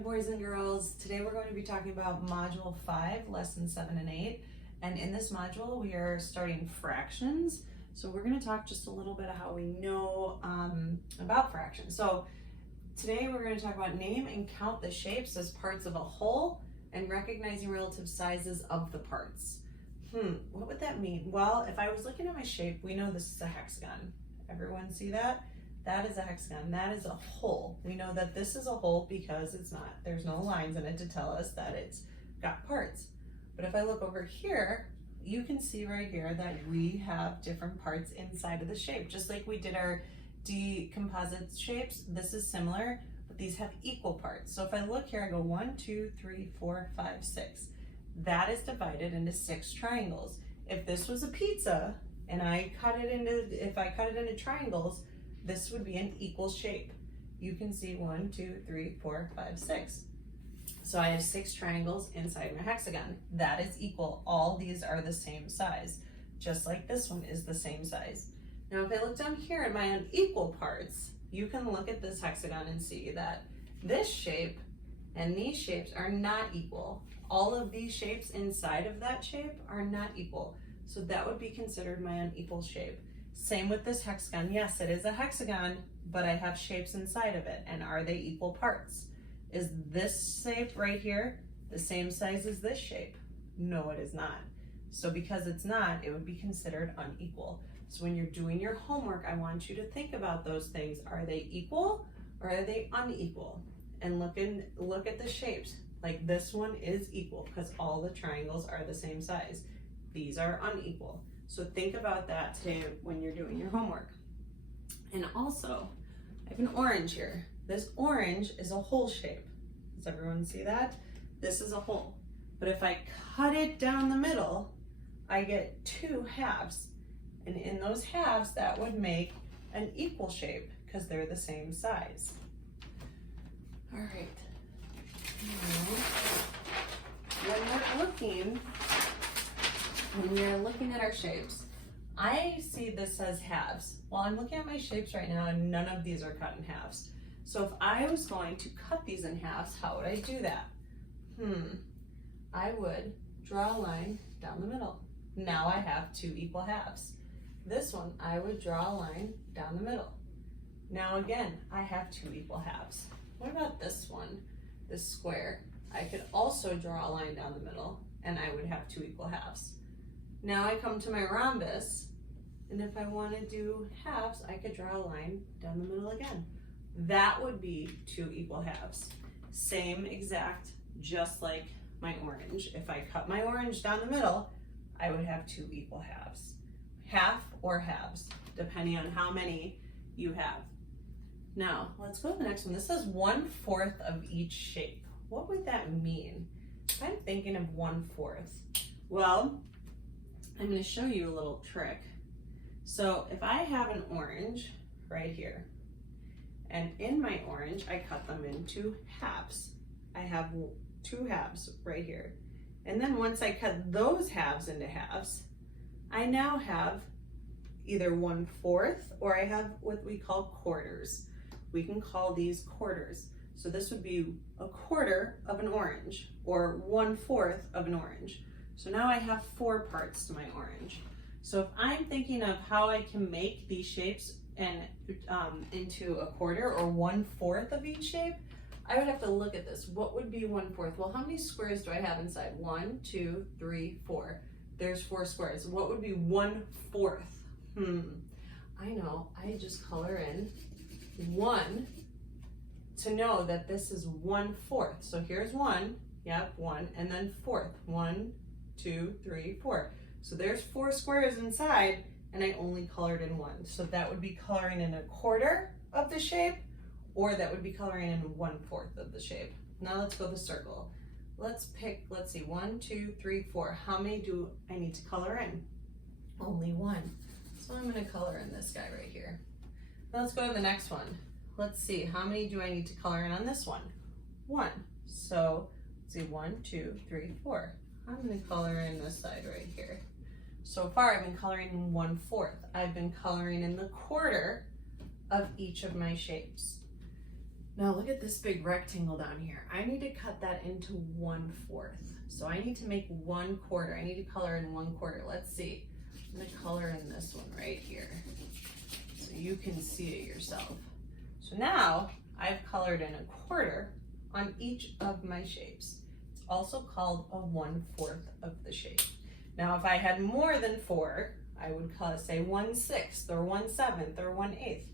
Hi boys and girls. Today we're going to be talking about Module 5, Lessons 7 and 8. And in this module we are starting fractions. So we're going to talk just a little bit of how we know about fractions. So today we're going to talk about name and count the shapes as parts of a whole and recognizing relative sizes of the parts. What would that mean? Well, if I was looking at my shape, we know this is a hexagon. Everyone see that? That is a hexagon. That is a whole. We know that this is a whole because there's no lines in it to tell us that it's got parts. But if I look over here, you can see right here that we have different parts inside of the shape. Just like we did our decomposite shapes, this is similar, but these have equal parts. So if I look here, I go 1, 2, 3, 4, 5, 6. That is divided into 6 triangles. If this was a pizza and if I cut it into triangles, this would be an equal shape. You can see 1, 2, 3, 4, 5, 6. So I have 6 triangles inside my hexagon. That is equal. All these are the same size, just like this one is the same size. Now, if I look down here at my unequal parts, you can look at this hexagon and see that this shape and these shapes are not equal. All of these shapes inside of that shape are not equal. So that would be considered my unequal shape. Same with this hexagon. Yes, it is a hexagon, but I have shapes inside of it. And are they equal parts? Is this shape right here the same size as this shape? No, it is not. So because it's not, it would be considered unequal. So when you're doing your homework, I want you to think about those things. Are they equal or are they unequal? And look at the shapes. Like this one is equal because all the triangles are the same size. These are unequal. So think about that today when you're doing your homework. And also, I have an orange here. This orange is a whole shape. Does everyone see that? This is a whole. But if I cut it down the middle, I get 2 halves. And in those halves, that would make an equal shape because they're the same size. All right. When we're looking at our shapes, I see this as halves. Well, I'm looking at my shapes right now and none of these are cut in halves. So if I was going to cut these in halves, how would I do that? I would draw a line down the middle. Now I have 2 equal halves. This one, I would draw a line down the middle. Now again, I have 2 equal halves. What about this one, this square? I could also draw a line down the middle and I would have 2 equal halves. Now I come to my rhombus, and if I want to do halves, I could draw a line down the middle again. That would be 2 equal halves. Same exact, just like my orange. If I cut my orange down the middle, I would have 2 equal halves. Half or halves, depending on how many you have. Now, let's go to the next one. This says 1/4 of each shape. What would that mean? If I'm thinking of 1/4, well, I'm going to show you a little trick. So if I have an orange right here, and in my orange, I cut them into halves. I have 2 halves right here. And then once I cut those halves into halves, I now have either 1/4 or I have what we call quarters. We can call these quarters. So this would be 1/4 of an orange or 1/4 of an orange. So now I have 4 parts to my orange. So if I'm thinking of how I can make these shapes and into 1/4 or 1/4 of each shape, I would have to look at this. What would be 1/4? Well, how many squares do I have inside? 1, 2, 3, 4. There's 4 squares. What would be 1/4? I know, I just color in 1 to know that this is 1/4. So here's 1, yep, 1, and then 4th, 1, 2, 3, 4. So there's 4 squares inside and I only colored in 1. So that would be coloring in 1/4 of the shape, or that would be coloring in 1/4 of the shape. Now let's go the circle. Let's see, 1, 2, 3, 4. How many do I need to color in? Only 1. So I'm gonna color in this guy right here. Now let's go to the next one. Let's see, how many do I need to color in on this one? 1. So let's see, 1, 2, 3, 4. I'm gonna color in this side right here. So far I've been coloring in 1/4. I've been coloring in the 1/4 of each of my shapes. Now look at this big rectangle down here. I need to cut that into 1/4. So I need to make 1/4. I need to color in 1/4. Let's see. I'm gonna color in this one right here so you can see it yourself. So now I've colored in 1/4 on each of my shapes. It's also called a 1/4 of the shape. Now if I had more than 4, I would say 1/6 or 1/7 or 1/8.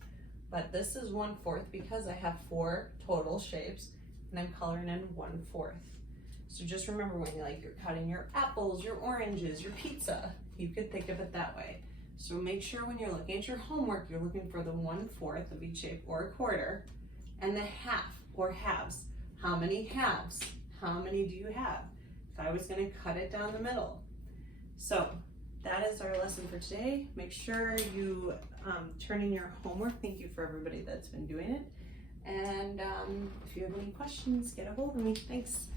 But this is 1/4 because I have 4 total shapes and I'm coloring in 1/4. So just remember when you're cutting your apples, your oranges, your pizza, you could think of it that way. So make sure when you're looking at your homework, you're looking for the 1/4 of each shape or 1/4 and the half or halves. How many halves? How many do you have? If I was going to cut it down the middle. So that is our lesson for today. Make sure you turn in your homework. Thank you for everybody that's been doing it. And if you have any questions, get a hold of me. Thanks.